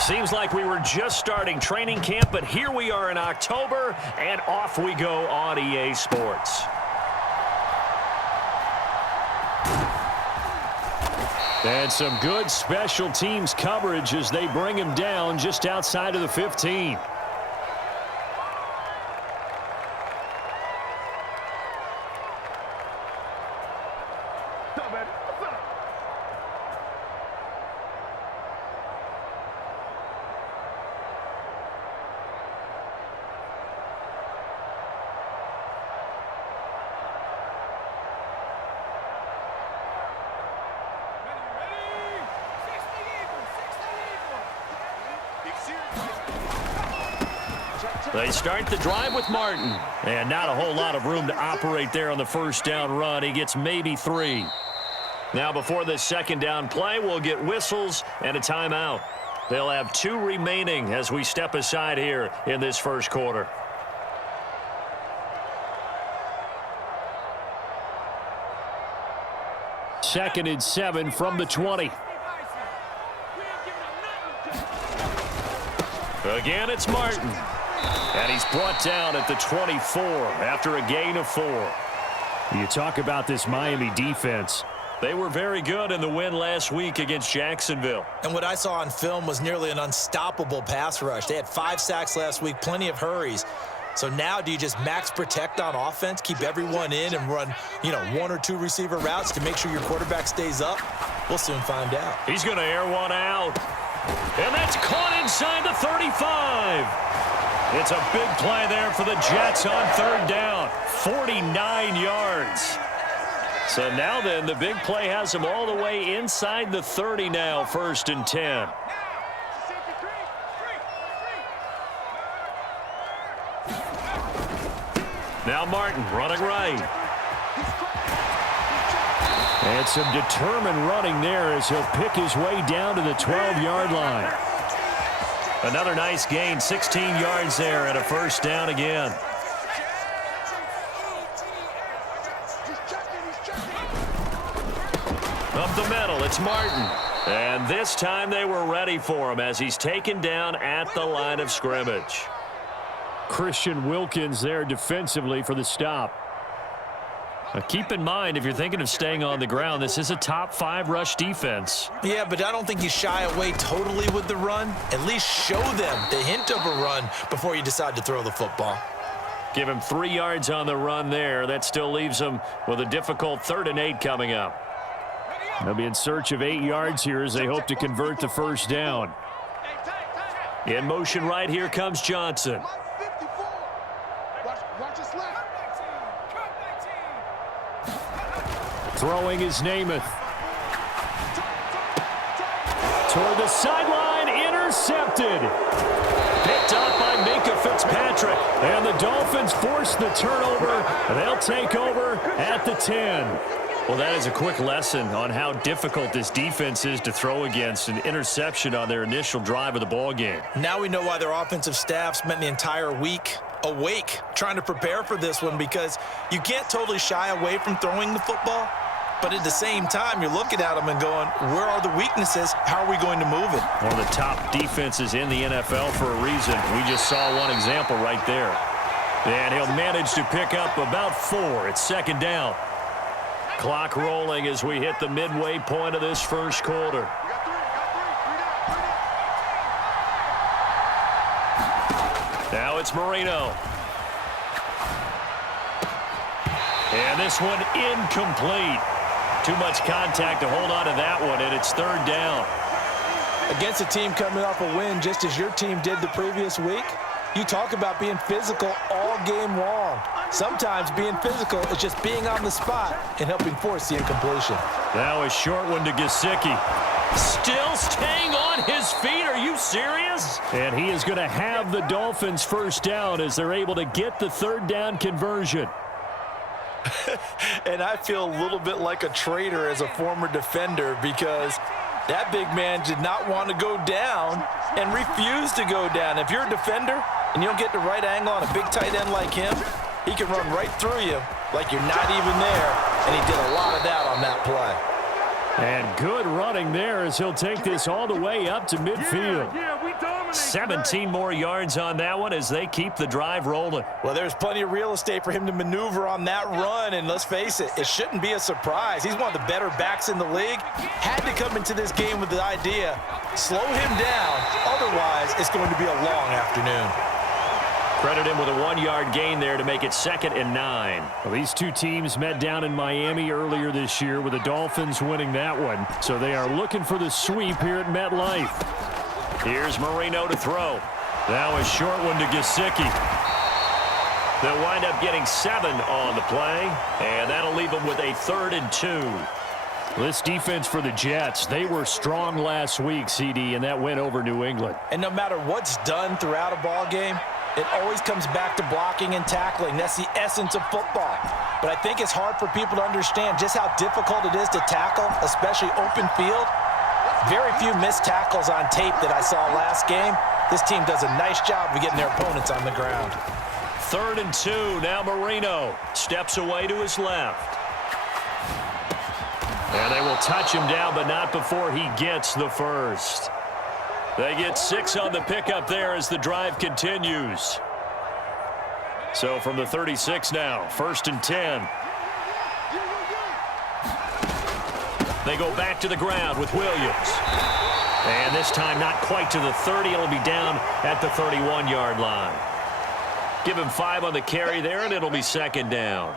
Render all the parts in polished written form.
Seems like we were just starting training camp, but here we are in October, and off we go on EA Sports. And some good special teams coverage as they bring him down just outside of the 15. They start the drive with Martin. And not a whole lot of room to operate there on the first down run. He gets maybe 3. Now before this second down play, we'll get whistles and a timeout. They'll have 2 remaining as we step aside here in this first quarter. Second and 7 from the 20. Again, it's Martin. And he's brought down at the 24 after a gain of 4. You talk about this Miami defense. They were very good in the win last week against Jacksonville. And what I saw on film was nearly an unstoppable pass rush. They had 5 sacks last week, plenty of hurries. So now do you just max protect on offense, keep everyone in and run, 1 or 2 receiver routes to make sure your quarterback stays up? We'll soon find out. He's going to air one out. And that's caught inside the 35. It's a big play there for the Jets on third down. 49 yards. So now then, the big play has them all the way inside the 30 now, 1st and 10. Now Martin running right. And some determined running there as he'll pick his way down to the 12-yard line. Another nice gain, 16 yards there, and a first down again. Up the middle, it's Martin. And this time they were ready for him as he's taken down at the line of scrimmage. Christian Wilkins there defensively for the stop. Now keep in mind, if you're thinking of staying on the ground, this is a top 5 rush defense. Yeah, but I don't think you shy away totally with the run. At least show them the hint of a run before you decide to throw the football. Give him 3 yards on the run there. That still leaves him with a difficult 3rd and 8 coming up. They'll be in search of 8 yards here as they hope to convert the first down. In motion right, here comes Johnson. Throwing is Namath. Toward the sideline, intercepted. Picked up by Minka Fitzpatrick. And the Dolphins force the turnover. They'll take over at the 10. Well, that is a quick lesson on how difficult this defense is to throw against. An interception on their initial drive of the ball game. Now we know why their offensive staff spent the entire week awake trying to prepare for this one, because you can't totally shy away from throwing the football. But at the same time, you're looking at them and going, where are the weaknesses? How are we going to move it? One of the top defenses in the NFL for a reason. We just saw one example right there. And he'll manage to pick up about 4. It's second down. Clock rolling as we hit the midway point of this first quarter. Now it's Marino. And this one incomplete. Too much contact to hold on to that one, and it's third down. Against a team coming off a win just as your team did the previous week, you talk about being physical all game long. Sometimes being physical is just being on the spot and helping force the incompletion. Now a short one to Gesicki. Still staying on his feet. Are you serious? And he is going to have the Dolphins first down as they're able to get the third down conversion. And I feel a little bit like a traitor as a former defender, because that big man did not want to go down and refused to go down. If you're a defender and you don't get the right angle on a big tight end like him, he can run right through you like you're not even there, and he did a lot of that on that play. And good running there as he'll take this all the way up to midfield. 17 more yards on that one as they keep the drive rolling. Well, there's plenty of real estate for him to maneuver on that run, and let's face it, it shouldn't be a surprise. He's one of the better backs in the league. Had to come into this game with the idea, slow him down, otherwise it's going to be a long afternoon. Credit him with a 1-yard gain there to make it 2nd and 9. Well, these two teams met down in Miami earlier this year with the Dolphins winning that one. So they are looking for the sweep here at MetLife. Here's Marino to throw. That was short one to Gesicki. They'll wind up getting 7 on the play, and that'll leave them with a 3rd and 2. This defense for the Jets, they were strong last week, CD, and that went over New England. And no matter what's done throughout a ball game, it always comes back to blocking and tackling. That's the essence of football. But I think it's hard for people to understand just how difficult it is to tackle, especially open field. Very few missed tackles on tape that I saw last game. This team does a nice job of getting their opponents on the ground. 3rd and 2. Now Marino steps away to his left. And they will touch him down, but not before he gets the first. They get 6 on the pickup there as the drive continues. So from the 36 now, 1st and 10. They go back to the ground with Williams. And this time not quite to the 30. It'll be down at the 31-yard line. Give him 5 on the carry there, and it'll be 2nd down.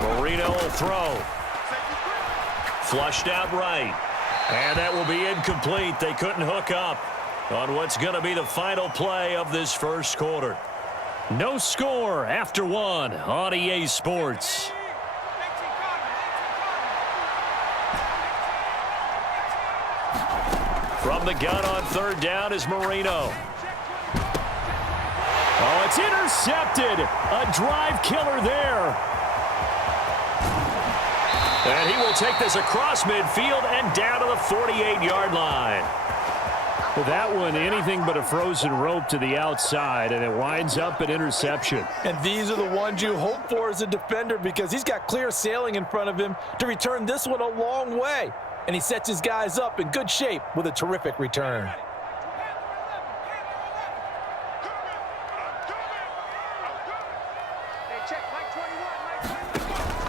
Marino will throw. Flushed out right. And that will be incomplete. They couldn't hook up on what's going to be the final play of this first quarter. No score after 1 on EA Sports. From the gun on 3rd down is Marino. Oh, it's intercepted. A drive killer there. And he will take this across midfield and down to the 48-yard line. Well, that one, anything but a frozen rope to the outside, and it winds up an interception. And these are the ones you hope for as a defender because he's got clear sailing in front of him to return this one a long way. And he sets his guys up in good shape with a terrific return.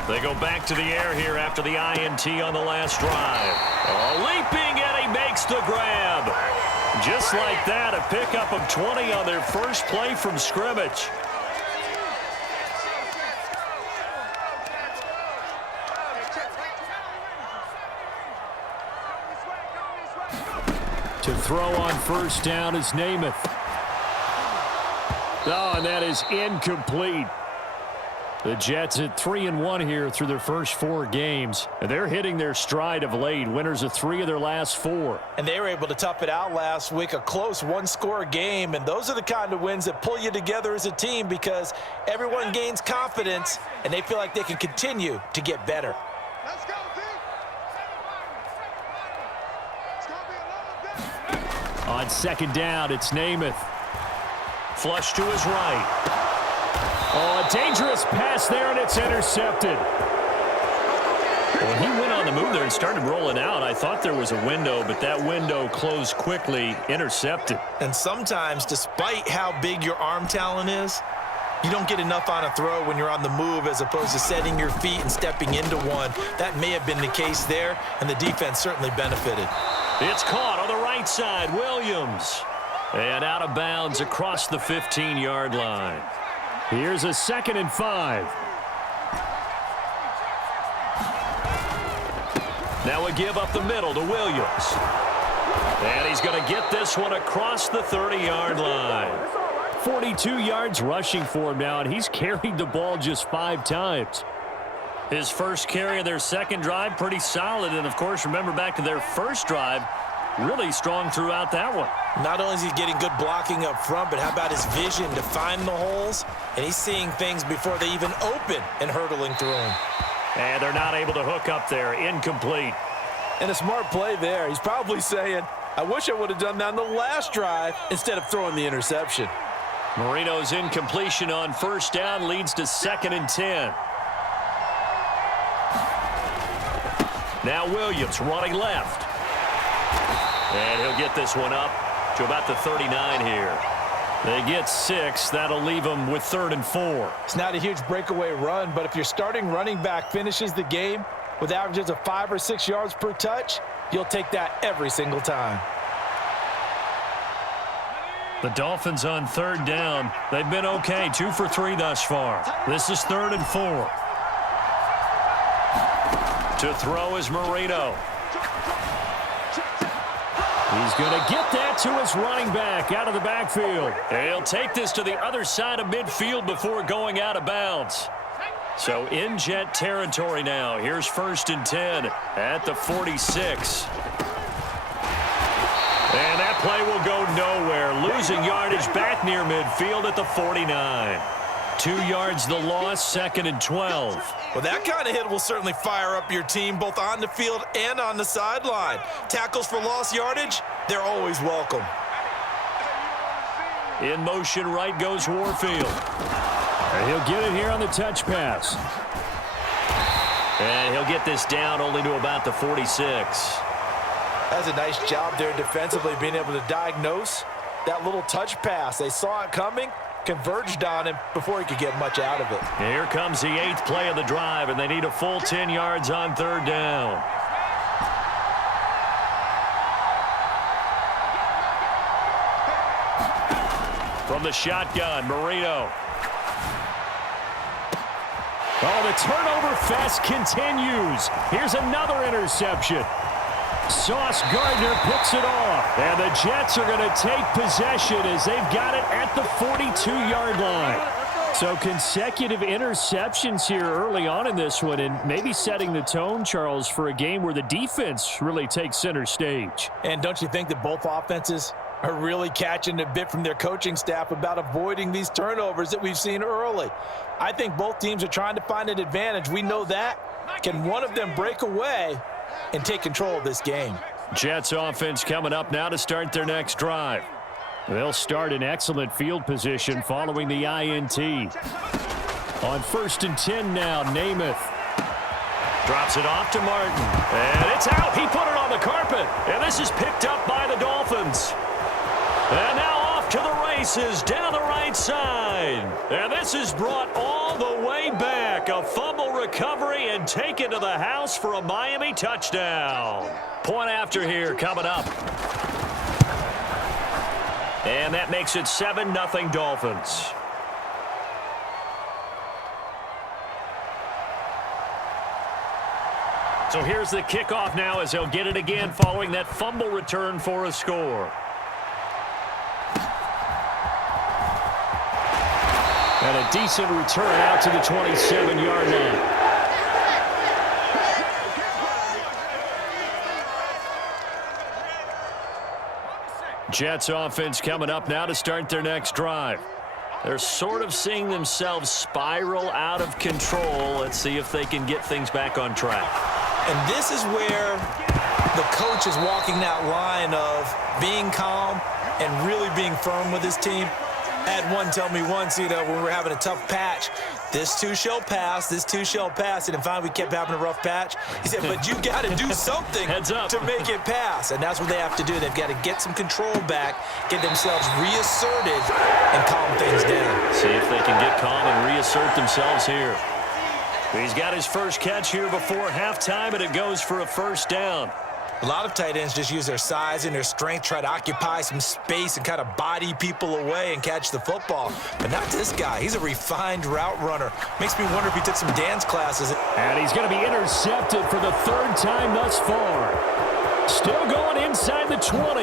They go back to the air here after the INT on the last drive. Oh, leaping, and he makes the grab. Just like that, a pickup of 20 on their first play from scrimmage. To throw on 1st down is Namath. Oh, and that is incomplete. The Jets at 3-1 here through their first 4 games. And they're hitting their stride of late. Winners of 3 of their last 4. And they were able to tough it out last week. A close 1-score game. And those are the kind of wins that pull you together as a team because everyone gains confidence and they feel like they can continue to get better. Let's go, On 2nd down, it's Namath. Flush to his right. Oh, a dangerous pass there, and it's intercepted. Well, he went on the move there and started rolling out. I thought there was a window, but that window closed quickly, intercepted. And sometimes, despite how big your arm talent is, you don't get enough on a throw when you're on the move as opposed to setting your feet and stepping into one. That may have been the case there, and the defense certainly benefited. It's caught on the right side, Williams. And out of bounds across the 15-yard line. Here's a 2nd and 5. Now a give up the middle to Williams. And he's going to get this one across the 30-yard line. 42 yards rushing for him now, and he's carried the ball just 5 times. His first carry of their second drive, pretty solid. And, of course, remember back to their first drive, really strong throughout that one. Not only is he getting good blocking up front, but how about his vision to find the holes? And he's seeing things before they even open and hurdling through them. And they're not able to hook up there. Incomplete. And a smart play there. He's probably saying, I wish I would have done that on the last drive instead of throwing the interception. Marino's incompletion on first down leads to 2nd and 10. Now Williams running left. And he'll get this one up to about the 39 here. They get 6. That'll leave them with 3rd and 4. It's not a huge breakaway run, but if your starting running back finishes the game with averages of 5 or 6 yards per touch, you'll take that every single time. The Dolphins on 3rd down. They've been okay. 2 for 3 thus far. This is 3rd and 4. To throw is Marino. He's going to get that to his running back out of the backfield. He'll take this to the other side of midfield before going out of bounds. So in Jet territory now. Here's 1st and 10 at the 46. And that play will go nowhere. Losing yardage back near midfield at the 49. 2 yards the loss, 2nd and 12. Well, that kind of hit will certainly fire up your team both on the field and on the sideline. Tackles for lost yardage, they're always welcome. In motion, right goes Warfield. And he'll get it here on the touch pass. And he'll get this down only to about the 46. That's a nice job there defensively, being able to diagnose that little touch pass. They saw it coming, converged on him before he could get much out of it. Here comes the 8th play of the drive, and they need a full 10 yards on 3rd down. From the shotgun, Marino. Oh, the turnover fest continues. Here's another interception. Sauce Gardner picks it off. And the Jets are going to take possession as they've got it at the 42-yard line. So consecutive interceptions here early on in this one, and maybe setting the tone, Charles, for a game where the defense really takes center stage. And don't you think that both offenses are really catching a bit from their coaching staff about avoiding these turnovers that we've seen early? I think both teams are trying to find an advantage. We know that. Can one of them break away and take control of this game? Jets offense coming up now to start their next drive. They'll start in excellent field position following the INT. On 1st and 10 now, Namath. Drops it off to Martin. And it's out. He put it on the carpet. And this is picked up by the Dolphins. And now off to the races down the right side. And this is brought all the way back. A fumble recovery and taken to the house for a Miami touchdown. Point after here coming up. And that makes it 7-0 Dolphins. So here's the kickoff now as they'll get it again following that fumble return for a score. And a decent return out to the 27-yard line. Jets offense coming up now to start their next drive. They're sort of seeing themselves spiral out of control. Let's see if they can get things back on track. And this is where the coach is walking that line of being calm and really being firm with his team. I had one tell me once, when we were having a tough patch, this too shall pass, this too shall pass. And finally, we kept having a rough patch. He said, but you got to do something to make it pass. And that's what they have to do. They've got to get some control back, get themselves reasserted, and calm things down. See if they can get calm and reassert themselves here. He's got his first catch here before halftime, and it goes for a 1st down. A lot of tight ends just use their size and their strength, try to occupy some space and kind of body people away and catch the football. But not this guy. He's a refined route runner. Makes me wonder if he took some dance classes. And he's going to be intercepted for the 3rd time thus far. Still going inside the 20.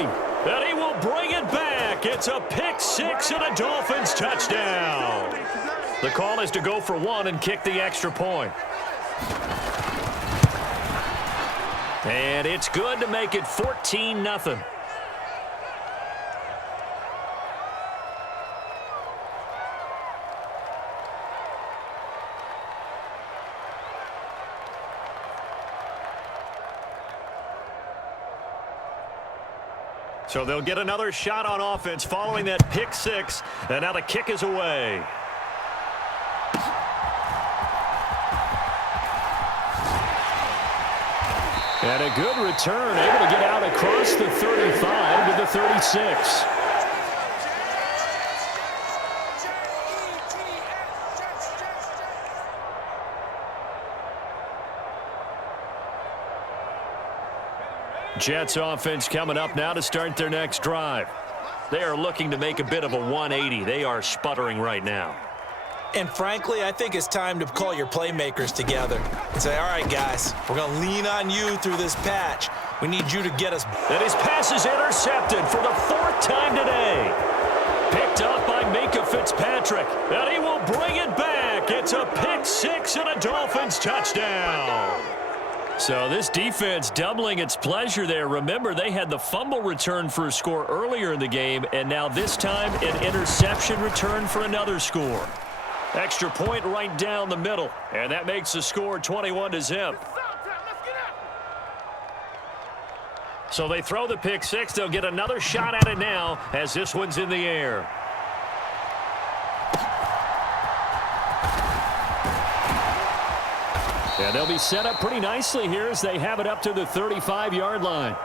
And he will bring it back. It's a pick 6 and a Dolphins touchdown. The call is to go for 1 and kick the extra point. And it's good to make it 14-0. So they'll get another shot on offense following that pick six, and now the kick is away. And a good return, able to get out across the 35 to the 36. Jets offense coming up now to start their next drive. They are looking to make a bit of a 180. They are sputtering right now. And frankly, I think it's time to call your playmakers together and say, all right, guys, we're going to lean on you through this patch. We need you to get us. And his pass is intercepted for the fourth time today. Picked up by Minkah Fitzpatrick, and he will bring it back. It's a pick six and a Dolphins touchdown. So this defense doubling its pleasure there. Remember, they had the fumble return for a score earlier in the game, and now this time an interception return for another score. Extra point right down the middle, and that makes the score 21-0. So they throw the pick six. They'll get another shot at it now as this one's in the air. And they'll be set up pretty nicely here as they have it up to the 35-yard line.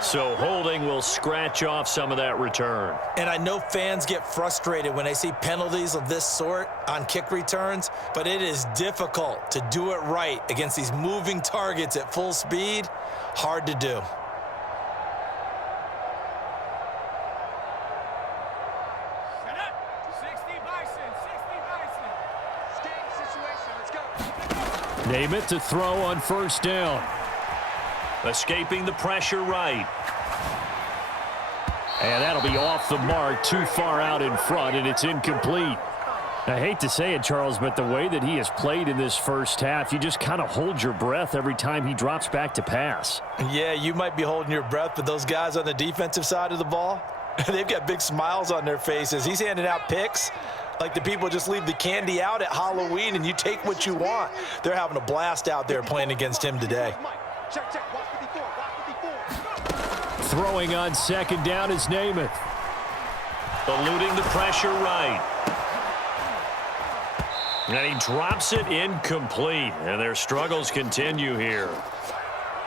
So holding will scratch off some of that return. And I know fans get frustrated when they see penalties of this sort on kick returns, but it is difficult to do it right against these moving targets at full speed. Hard to do. Namath to throw on first down. Escaping the pressure right. And that'll be off the mark, too far out in front, and it's incomplete. I hate to say it, Charles, but the way that he has played in this first half, you just kind of hold your breath every time he drops back to pass. Yeah, you might be holding your breath, but those guys on the defensive side of the ball, they've got big smiles on their faces. He's handing out picks like the people just leave the candy out at Halloween and you take what you want. They're having a blast out there playing against him today. Throwing on second down is Namath. Eluding the pressure right. And he drops it incomplete. And their struggles continue here.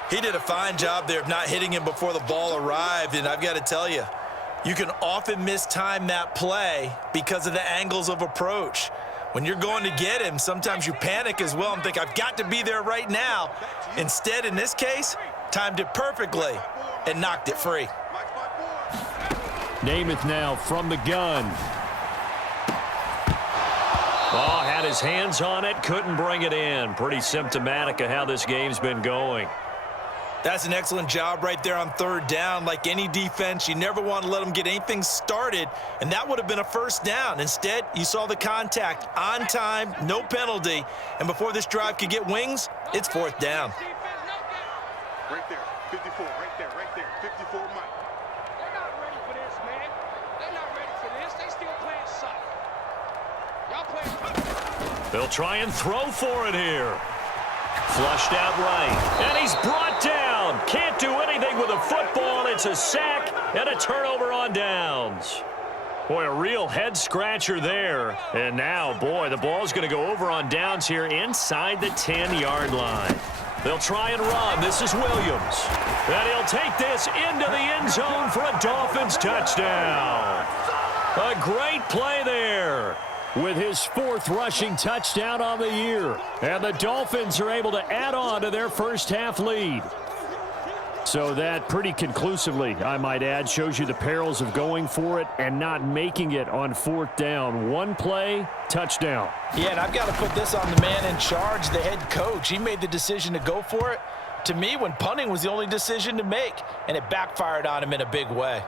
He did a fine job there of not hitting him before the ball arrived. And I've got to tell you, you can often mistime that play because of the angles of approach. When you're going to get him, sometimes you panic as well and think, I've got to be there right now. Instead, in this case, timed it perfectly and knocked it free. Namath now from the gun. Oh, had his hands on it, couldn't bring it in. Pretty symptomatic of how this game's been going. That's an excellent job right there on third down. Like any defense, you never want to let them get anything started, and that would have been a first down. Instead, you saw the contact on time, no penalty, and before this drive could get wings, it's fourth down. Right there, 54, right there, 54, Mike. They're not ready for this, man. They're not ready for this. They still playing soft. Y'all playing. They'll try and throw for it here. Flushed out right, and he's brought down. Can't do anything with a football. It's a sack and a turnover on downs. Boy, a real head-scratcher there. And now, boy, the ball's going to go over on downs here inside the 10-yard line. They'll try and run. This is Williams. And he'll take this into the end zone for a Dolphins touchdown. A great play there with his fourth rushing touchdown on the year. And the Dolphins are able to add on to their first half lead. So that pretty conclusively, I might add, shows you the perils of going for it and not making it on fourth down. One play, touchdown. Yeah, and I've got to put this on the man in charge, the head coach. He made the decision to go for it. To me, when punting was the only decision to make, and it backfired on him in a big way.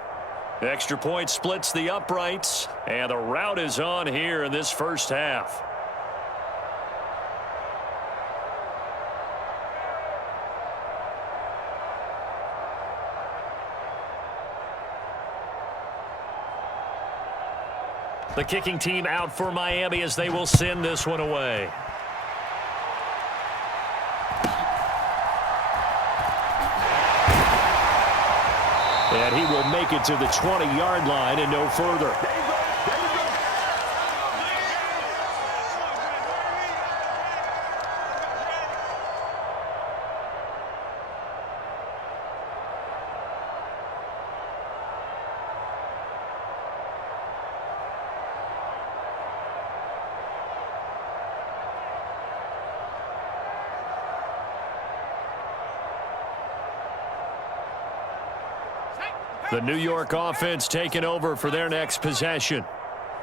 Extra point splits the uprights, and the route is on here in this first half. The kicking team out for Miami as they will send this one away. And he will make it to the 20-yard line and no further. The New York offense taking over for their next possession.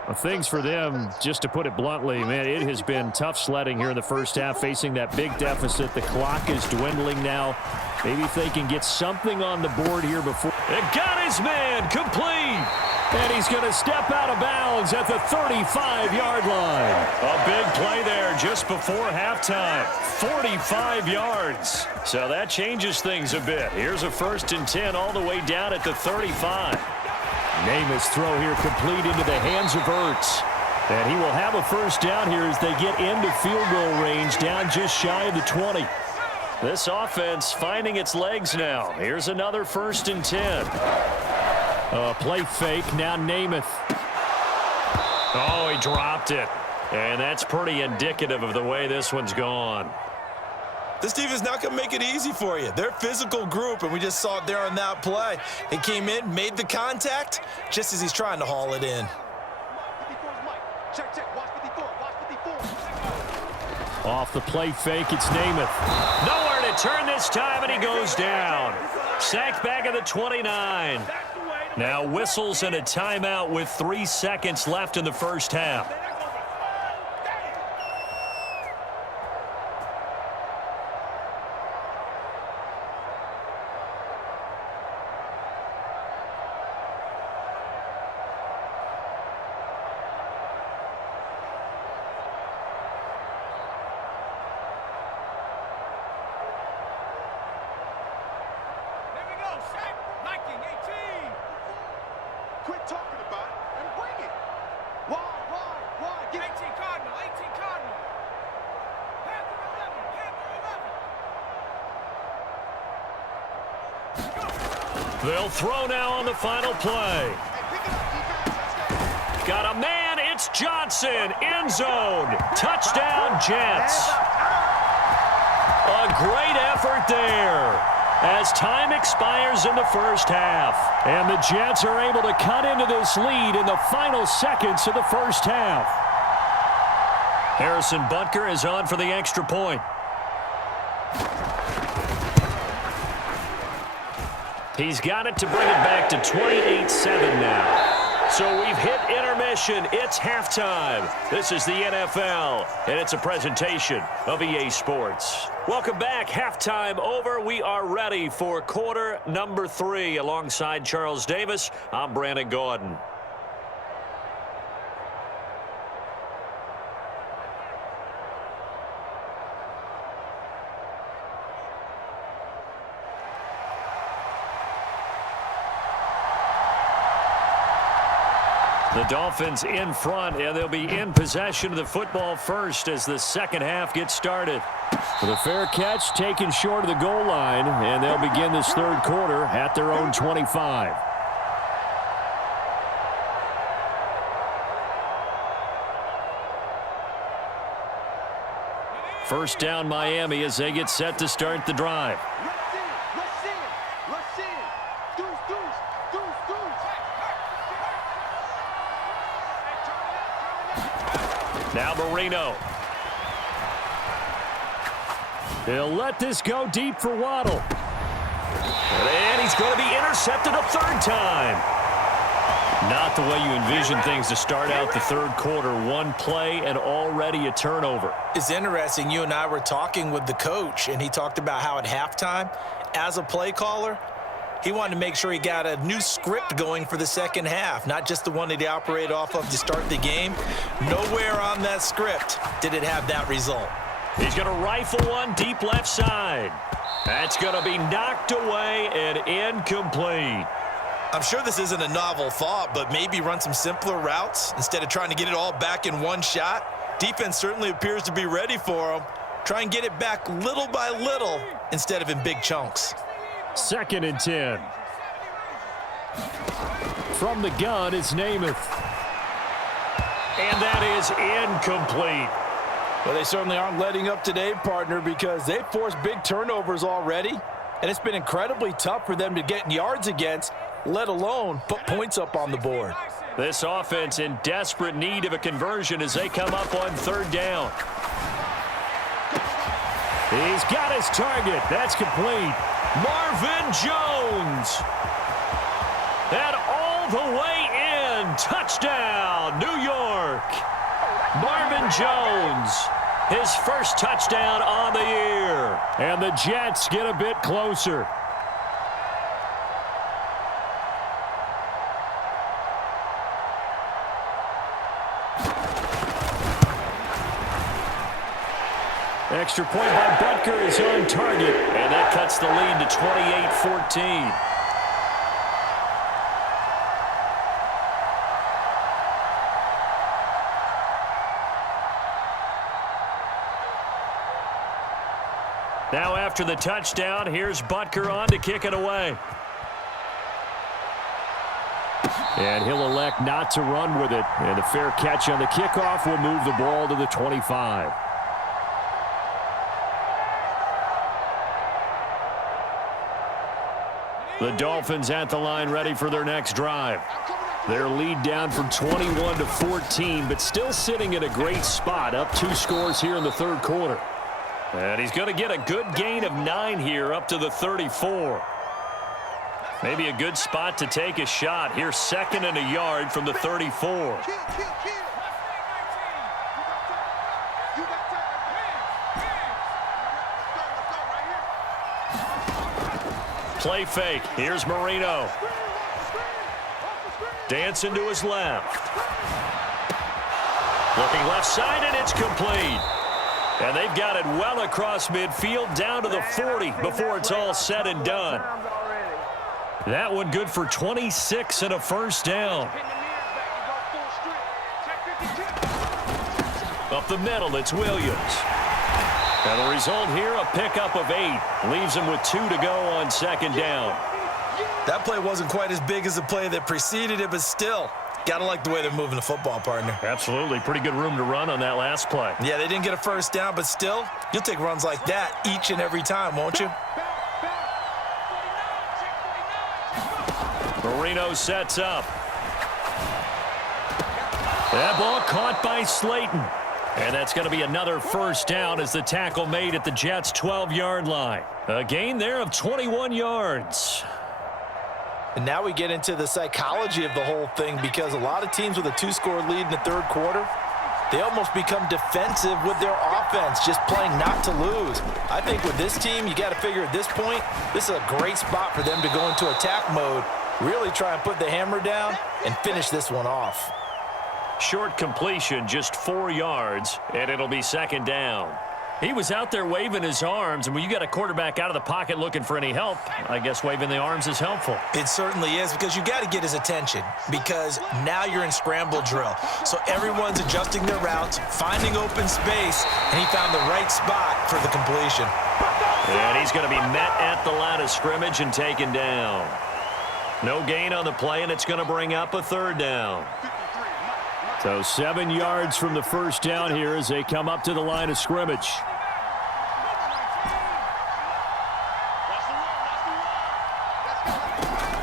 Well, things for them, just to put it bluntly, man, it has been tough sledding here in the first half, facing that big deficit. The clock is dwindling now. Maybe if they can get something on the board here before. It got his man complete. And he's going to step out of bounds at the 35-yard line. A big play there just before halftime. 45 yards. So that changes things a bit. Here's a 1st and 10 all the way down at the 35. Namath's throw here complete into the hands of Ertz. And he will have a first down here as they get into field goal range, down just shy of the 20. This offense finding its legs now. Here's another 1st and 10. Play fake, now Namath. Oh, he dropped it. And that's pretty indicative of the way this one's gone. This team is not going to make it easy for you. They're a physical group, and we just saw it there on that play. He came in, made the contact, just as he's trying to haul it in. Off the play fake, it's Namath. Nowhere to turn this time, and he goes down. Sacked back at the 29. Now whistles and a timeout with 3 seconds left in the first half. Quit talking about it and bring it. Why? Get 18 Cardinal, 18 Cardinal. Panther 11, Panther 11. They'll throw now on the final play. Got a man, it's Johnson, end zone. Touchdown, Jets. A great effort there as time expires in the first half. And the Jets are able to cut into this lead in the final seconds of the first half. Harrison Butker is on for the extra point. He's got it to bring it back to 28-7 now. So we've hit intermission. It's halftime. This is the NFL, and it's a presentation of EA Sports. Welcome back. Halftime over. We are ready for quarter number 3. Alongside Charles Davis, I'm Brandon Gordon. The Dolphins in front, and they'll be in possession of the football first as the second half gets started. The fair catch taken short of the goal line, and they'll begin this third quarter at their own 25. First down Miami as they get set to start the drive. Now Marino. He'll let this go deep for Waddle. And he's going to be intercepted a third time. Not the way you envision things to start out the third quarter. One play and already a turnover. It's interesting. You and I were talking with the coach, and he talked about how at halftime, as a play caller, he wanted to make sure he got a new script going for the second half, not just the one that he operated off of to start the game. Nowhere on that script did it have that result. He's going to rifle one deep left side. That's going to be knocked away and incomplete. I'm sure this isn't a novel thought, but maybe run some simpler routes instead of trying to get it all back in one shot. Defense certainly appears to be ready for him. Try and get it back little by little instead of in big chunks. 2nd and 10. From the gun is Namath. And that is incomplete. Well, they certainly aren't letting up today, partner, because they've forced big turnovers already, and it's been incredibly tough for them to get yards against, let alone put points up on the board. This offense in desperate need of a conversion as they come up on third down. He's got his target. That's complete. Marvin Jones. And all the way in. Touchdown, New York. Marvin Jones. His first touchdown on the year. And the Jets get a bit closer. Extra point by Butker is on target, and that cuts the lead to 28-14. Now after the touchdown, here's Butker on to kick it away. And he'll elect not to run with it. And a fair catch on the kickoff will move the ball to the 25. The Dolphins at the line ready for their next drive. Their lead down from 21 to 14, but still sitting at a great spot, up 2 scores here in the third quarter. And he's going to get a good gain of 9 here up to the 34. Maybe a good spot to take a shot. Here's 2nd and a yard from the 34. Play fake. Here's Marino. Dancing to his left. Looking left side, and it's complete. And they've got it well across midfield down to the 40 before it's all said and done. That one good for 26 and a first down. Up the middle, it's Williams. And the result here, a pickup of 8. Leaves him with 2 to go on 2nd down. That play wasn't quite as big as the play that preceded it, but still, got to like the way they're moving the football, partner. Absolutely. Pretty good room to run on that last play. Yeah, they didn't get a first down, but still, you'll take runs like that each and every time, won't you? Marino sets up. That ball caught by Slayton. And that's going to be another first down as the tackle made at the Jets' 12-yard line. A gain there of 21 yards. And now we get into the psychology of the whole thing, because a lot of teams with a 2-score lead in the third quarter, they almost become defensive with their offense, just playing not to lose. I think with this team, you got to figure at this point, this is a great spot for them to go into attack mode, really try and put the hammer down and finish this one off. Short completion, just 4 yards, and it'll be 2nd down. He was out there waving his arms, and when you got a quarterback out of the pocket looking for any help, I guess waving the arms is helpful. It certainly is, because you got to get his attention, because now you're in scramble drill. So everyone's adjusting their routes, finding open space, and he found the right spot for the completion. And he's going to be met at the line of scrimmage and taken down. No gain on the play, and it's going to bring up a 3rd down. So 7 yards from the first down here as they come up to the line of scrimmage.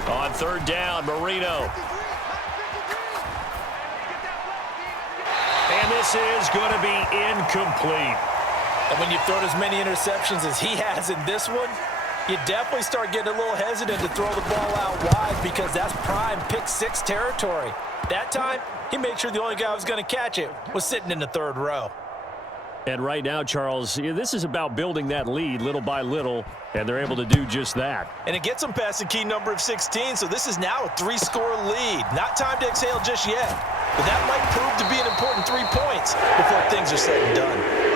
On 3rd down, Marino. And this is going to be incomplete. And when you throw as many interceptions as he has in this one, you definitely start getting a little hesitant to throw the ball out wide, because that's prime pick-6 territory. That time, he made sure the only guy who was going to catch it was sitting in the 3rd row. And right now, Charles, this is about building that lead little by little, and they're able to do just that. And it gets them past the key number of 16, so this is now a 3-score lead. Not time to exhale just yet, but that might prove to be an important 3 points before things are said and done.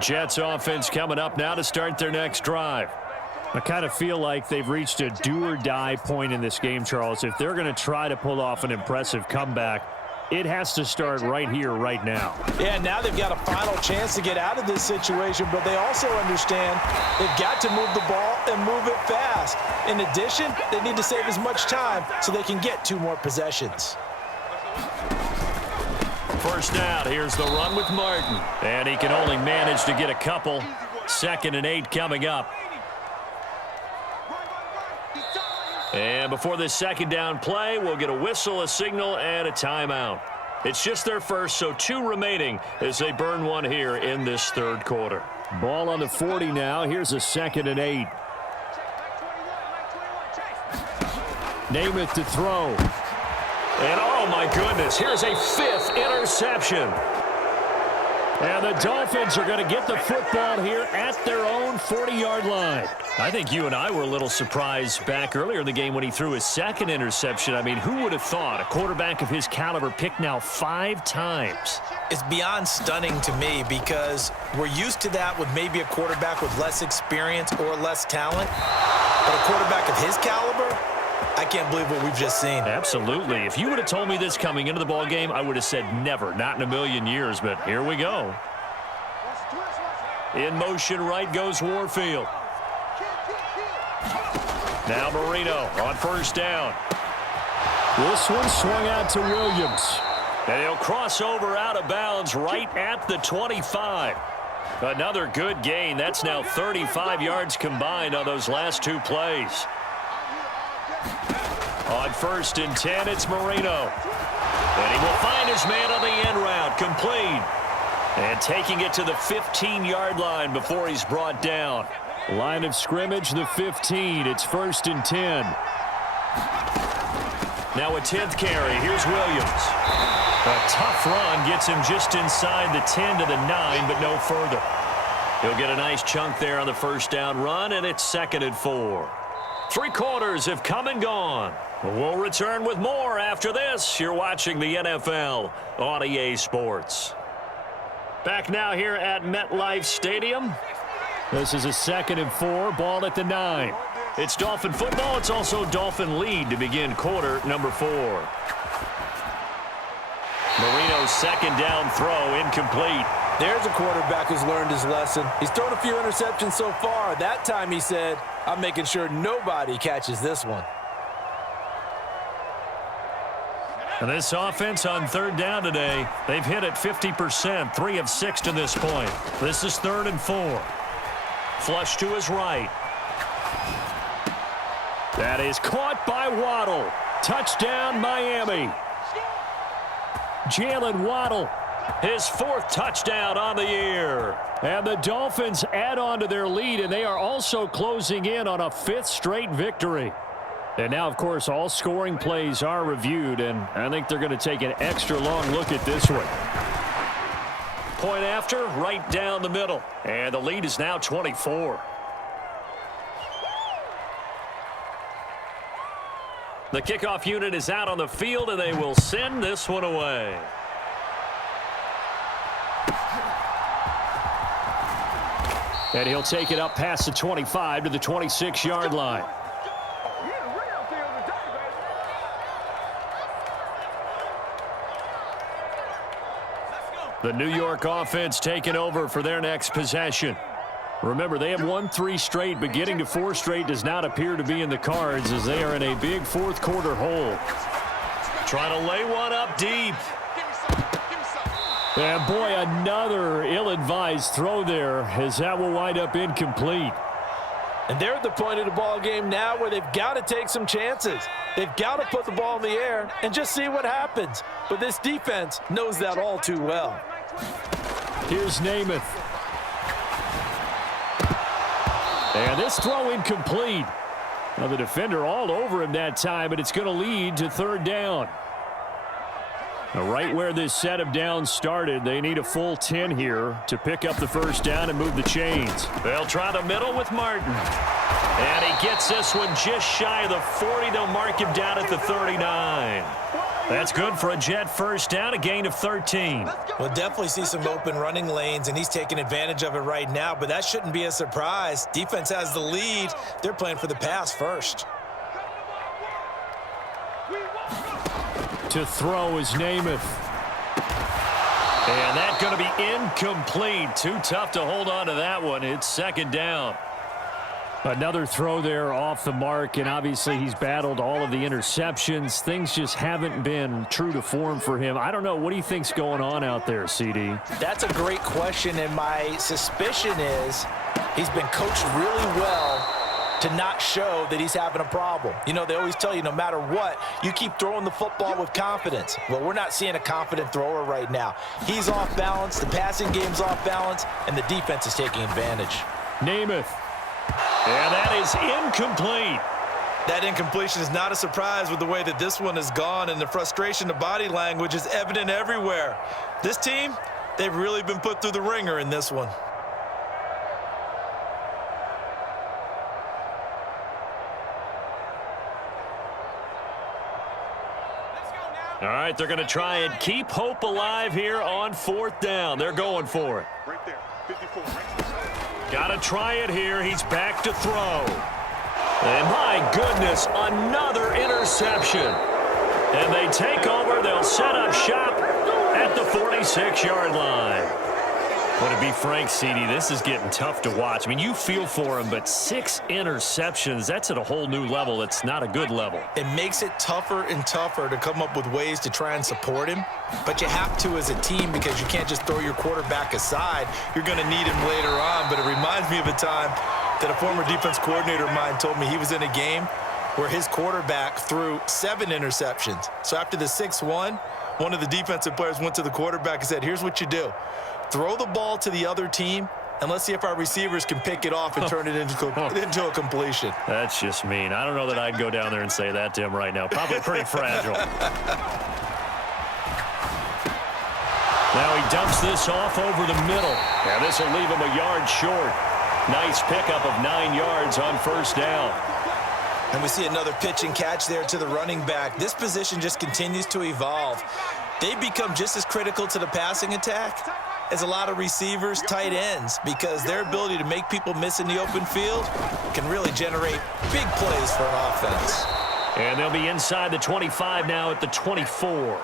Jets offense coming up now to start their next drive. I kind of feel like they've reached a do-or-die point in this game, Charles. If they're going to try to pull off an impressive comeback, It has to start right here, right now. Yeah, now they've got a final chance to get out of this situation, but they also understand they've got to move the ball and move it fast. In addition, they need to save as much time so they can get 2 more possessions. First down, here's the run with Martin. And he can only manage to get a couple. 2nd and 8 coming up. And before this 2nd down play, we'll get a whistle, a signal, and a timeout. It's just their first, so 2 remaining as they burn one here in this 3rd quarter. Ball on the 40 now. Here's a 2nd and 8. Namath to throw. And oh my goodness, here's a 5th interception. And the Dolphins are going to get the football here at their own 40-yard line. I think you and I were a little surprised back earlier in the game when he threw his 2nd interception. I mean, who would have thought a quarterback of his caliber picked now 5 times? It's beyond stunning to me because we're used to that with maybe a quarterback with less experience or less talent. But a quarterback of his caliber, I can't believe what we've just seen. Absolutely. If you would have told me this coming into the ball game, I would have said never, not in a million years, but here we go. In motion, right goes Warfield. Now Marino on 1st down. This one swung out to Williams. And he'll cross over out of bounds right at the 25. Another good gain. That's now 35 yards combined on those last 2 plays. On 1st and 10, it's Marino. And he will find his man on the end route, complete. And taking it to the 15-yard line before he's brought down. Line of scrimmage, the 15. It's 1st and 10. Now a 10th carry. Here's Williams. A tough run gets him just inside the 10 to the 9, but no further. He'll get a nice chunk there on the 1st down run, and it's 2nd and 4. 3 quarters have come and gone. We'll return with more after this. You're watching the NFL on EA Sports. Back now here at MetLife Stadium. This is a 2nd and 4, ball at the 9. It's Dolphin football. It's also Dolphin lead to begin quarter number 4. Marino's 2nd down throw incomplete. There's a quarterback who's learned his lesson. He's thrown a few interceptions so far. That time he said, I'm making sure nobody catches this one. And this offense on 3rd down today, they've hit it 50%, 3 of 6 to this point. This is 3rd and 4. Flush to his right. That is caught by Waddle. Touchdown, Miami. Jalen Waddle, his 4th touchdown on the year. And the Dolphins add on to their lead, and they are also closing in on a 5th straight victory. And now, of course, all scoring plays are reviewed, and I think they're going to take an extra long look at this one. Point after, right down the middle. And the lead is now 24. The kickoff unit is out on the field, and they will send this one away. And he'll take it up past the 25 to the 26-yard line. The New York offense taking over for their next possession. Remember, they have won 3 straight, but getting to 4 straight does not appear to be in the cards as they are in a big 4th quarter hole. Trying to lay one up deep. And boy, another ill-advised throw there as that will wind up incomplete. And they're at the point of the ball game now where they've got to take some chances. They've got to put the ball in the air and just see what happens. But this defense knows that all too well. Here's Namath. And this throw incomplete. Now the defender all over him that time, but it's going to lead to 3rd down. Now right where this set of downs started, they need a full 10 here to pick up the 1st down and move the chains. They'll try the middle with Martin. And he gets this one just shy of the 40. They'll mark him down at the 39. That's good for a Jet 1st down, a gain of 13. We'll definitely see some open running lanes, and he's taking advantage of it right now, but that shouldn't be a surprise. Defense has the lead. They're playing for the pass first. To throw is Namath. And that's going to be incomplete. Too tough to hold on to that one. It's second down. Another throw there off the mark, and obviously he's battled all of the interceptions. Things just haven't been true to form for him. I don't know. What do you think's going on out there, CD? That's a great question, and my suspicion is he's been coached really well to not show that he's having a problem. You know, they always tell you no matter what, you keep throwing the football with confidence. Well, we're not seeing a confident thrower right now. He's off balance, the passing game's off balance, and the defense is taking advantage. Namath. And that is incomplete. That incompletion is not a surprise with the way that this one has gone, and the frustration, the body language is evident everywhere. This team, they've really been put through the ringer in this one. All right, they're going to try and keep hope alive here on fourth down. They're going for it. Right there, 54. Got to try it here. He's back to throw. And my goodness, another interception. And they take over. They'll set up shop at the 46-yard line. But to be frank, CD, this is getting tough to watch. I mean, you feel for him, but 6 interceptions, that's at a whole new level. It's not a good level. It makes it tougher and tougher to come up with ways to try and support him. But you have to as a team because you can't just throw your quarterback aside. You're going to need him later on. But it reminds me of a time that a former defense coordinator of mine told me he was in a game where his quarterback threw 7 interceptions. So after the 6-1, one of the defensive players went to the quarterback and said, here's what you do. Throw the ball to the other team, and let's see if our receivers can pick it off and turn it into a completion. That's just mean. I don't know that I'd go down there and say that to him right now. Probably pretty fragile. Now he dumps this off over the middle. And this will leave him a yard short. Nice pickup of 9 yards on first down. And we see another pitch and catch there to the running back. This position just continues to evolve. They become just as critical to the passing attack as a lot of receivers, tight ends, because their ability to make people miss in the open field can really generate big plays for an offense. And they'll be inside the 25 now at the 24.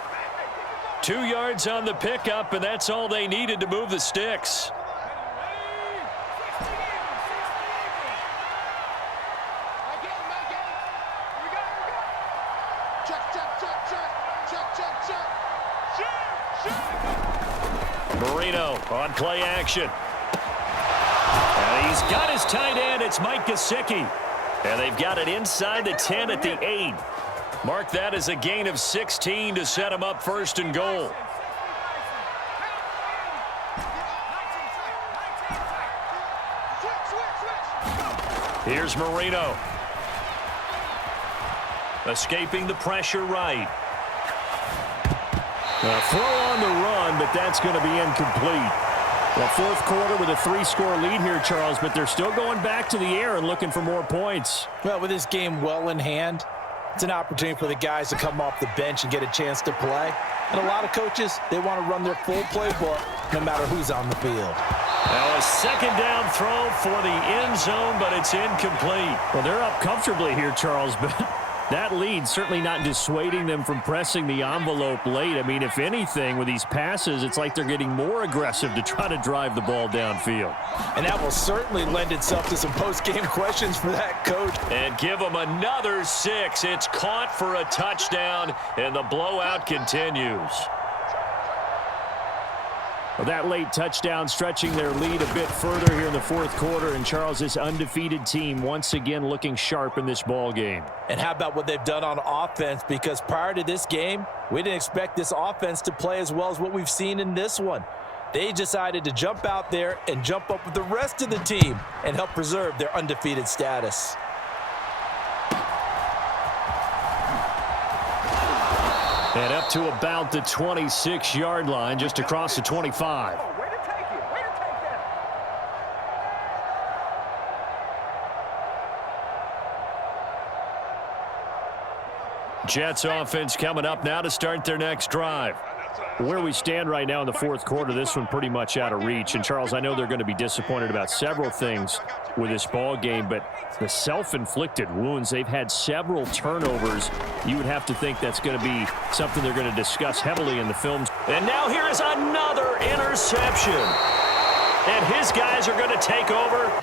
2 yards on the pickup, and that's all they needed to move the sticks. Marino on play action. And he's got his tight end. It's Mike Gesicki. And they've got it inside the 10 at the 8. Mark that as a gain of 16 to set him up first and goal. Here's Marino. Escaping the pressure right. A throw on the run, but that's going to be incomplete. Well, fourth quarter with a 3-score lead here, Charles, but they're still going back to the air and looking for more points. Well, with this game well in hand, it's an opportunity for the guys to come off the bench and get a chance to play. And a lot of coaches, they want to run their full playbook no matter who's on the field. Now a second down throw for the end zone, but it's incomplete. Well, they're up comfortably here, Charles, but that lead certainly not dissuading them from pressing the envelope late. I mean, if anything, with these passes, it's like they're getting more aggressive to try to drive the ball downfield. And that will certainly lend itself to some post-game questions for that coach. And give them another 6. It's caught for a touchdown, and the blowout continues. Well, that late touchdown stretching their lead a bit further here in the fourth quarter. And, Charles, this undefeated team once again looking sharp in this ball game. And how about what they've done on offense? Because prior to this game, we didn't expect this offense to play as well as what we've seen in this one. They decided to jump out there and jump up with the rest of the team and help preserve their undefeated status. And up to about the 26-yard line, just across the 25. Way to take it. Way to take that. Jets offense coming up now to start their next drive. Where we stand right now in the fourth quarter, this one pretty much out of reach. And, Charles, I know they're going to be disappointed about several things with this ball game, but the self-inflicted wounds, they've had several turnovers. You would have to think that's going to be something they're going to discuss heavily in the films. And now here is another interception. And his guys are going to take over.